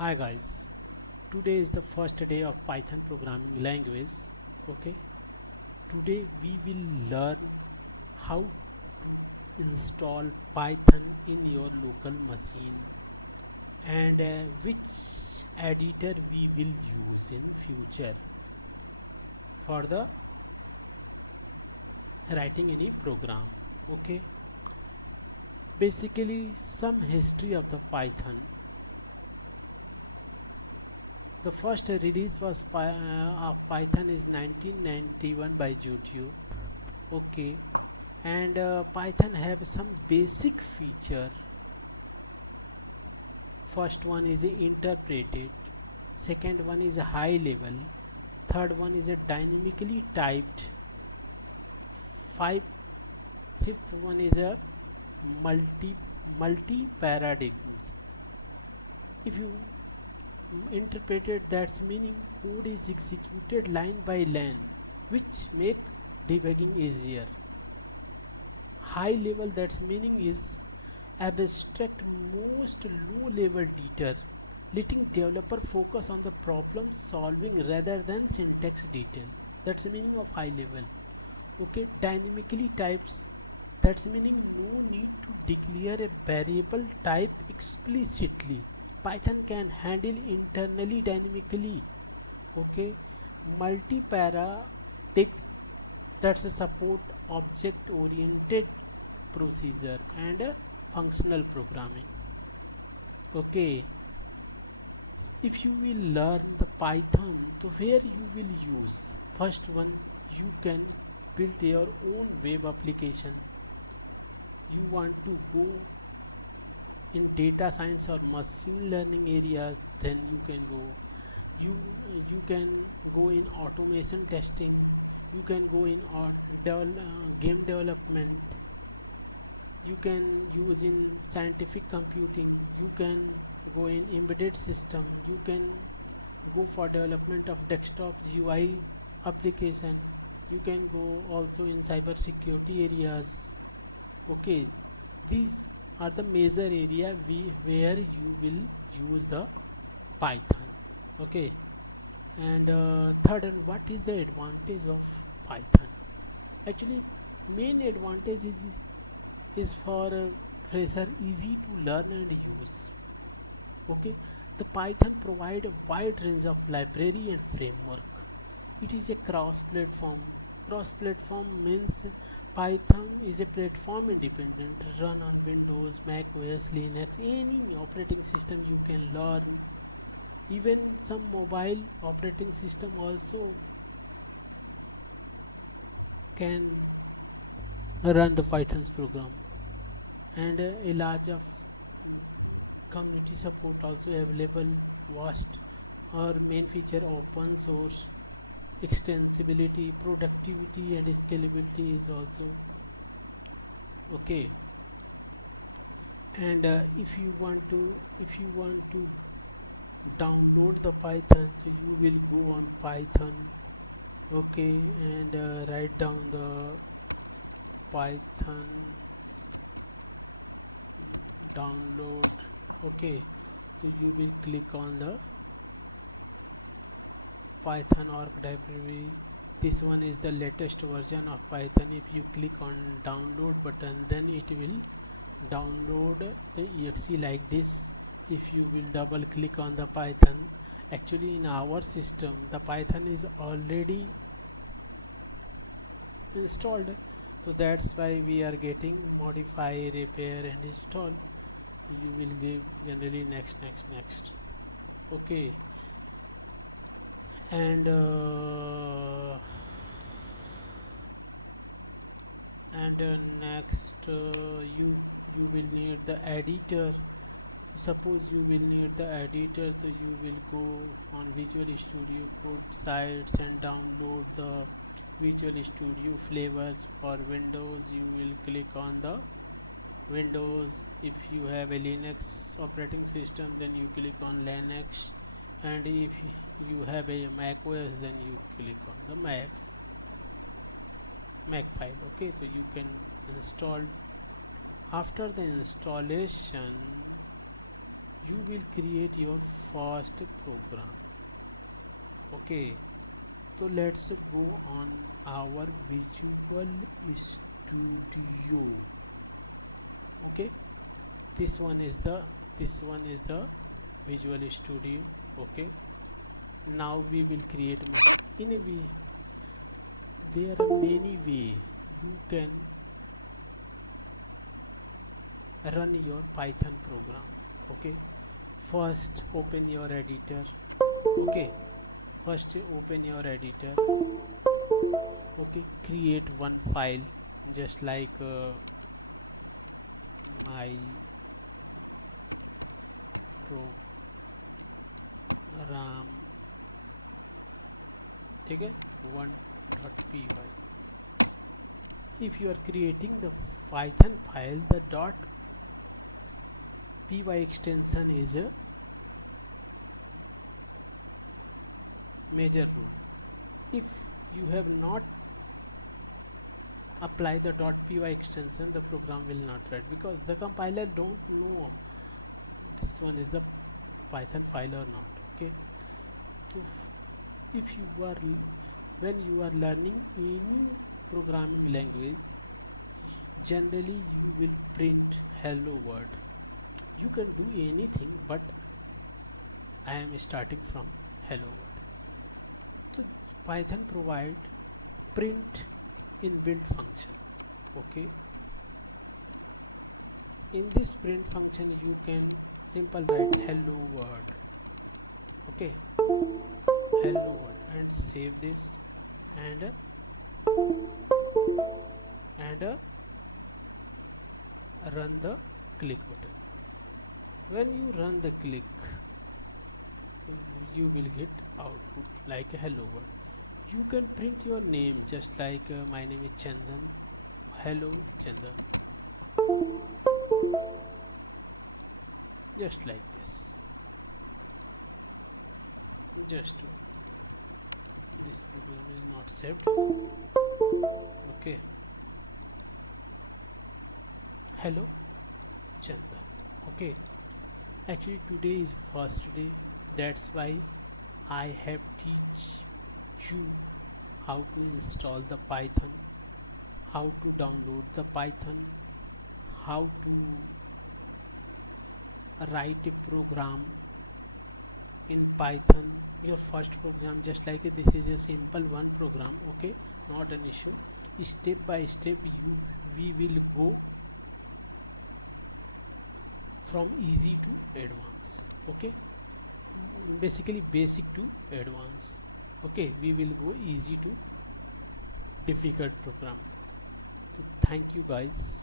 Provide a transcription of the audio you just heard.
Hi guys, today is the first day of Python programming language. Okay, today we will learn how to install Python in your local machine and which editor we will use in future for the writing any program. Okay, basically some history of the Python. The first release was of Python is 1991 by YouTube. Okay, and Python have some basic feature. First one is interpreted, second one is a high level, third one is a dynamically typed, five fifth one is a multi paradigms. If you interpreted, that's meaning code is executed line by line, which make debugging easier. High level, that's meaning is abstract most low level detail, letting developer focus on the problem solving rather than syntax detail. That's the meaning of high level. Okay, dynamically types, that's meaning no need to declare a variable type explicitly. Python can handle internally dynamically. Okay, multi-para text, that's a support object oriented procedure and functional programming. Okay, if you will learn the Python, so where you will use first one, you can build your own web application. You want to go in data science or machine learning areas, then you can go. You can go in automation testing, you can go in game development, you can use in scientific computing, you can go in embedded system, you can go for development of desktop GUI application, you can go also in cyber security areas. Okay, these are the major area where you will use the Python. Okay, and third, and what is the advantage of Python? Actually, main advantage is for fresher, easy to learn and use. Okay, the Python provide a wide range of library and framework. It is a cross platform means Python is a platform independent, run on Windows, Mac OS, Linux, any operating system you can learn. Even some mobile operating system also can run the Python's program, and a large of community support also available. Vast or main feature open source, extensibility, productivity and scalability is also okay. And if you want to download the Python, so you will go on Python. Okay, and write down the Python download. Okay, so you will click on the Python org library. This one is the latest version of Python. If you click on download button, then it will download the exe like this. If you will double click on the Python, actually in our system the Python is already installed, so that's why we are getting modify, repair and install. So you will give generally next. Okay, and next, you will need the editor. Suppose you will need the editor, so you will go on Visual Studio Code sites and download the Visual Studio flavors. For Windows, you will click on the Windows. If you have a Linux operating system, then you click on Linux, and if you have a Mac OS, then you click on the Mac file. Okay, so you can install. After the installation, you will create your first program. Okay, so let's go on our Visual Studio. Okay, this one is the Visual Studio. Okay, now we will create my in a way. There are many ways you can run your Python program. Okay, first open your editor. Okay, first open your editor. Okay, create one file just like my program. ठीक है 1.py. If you are creating the Python file, the .py extension is a major role. If you have not apply the .py extension, the program will not run because the compiler don't know this one is the Python file or not. Okay, so if you are when you are learning any programming language, generally you will print hello world. You can do anything, but I am starting from hello world. So Python provide print inbuilt function. Okay, in this print function you can simple write hello world. Okay, hello world, and save this and run the click button. When you run the click, so you will get output like a hello world. You can print your name just like my name is Chandan. Hello Chandan, just like this. Just this program is not saved. Okay, hello Chandan. Okay, actually today is first day, that's why I have teach you how to install the Python, how to download the Python, how to write a program in Python. Your first program just like this is a simple one program. Okay, not an issue. Step by step we will go from easy to advanced. Okay, basically basic to advanced. Okay, we will go easy to difficult program. So thank you guys.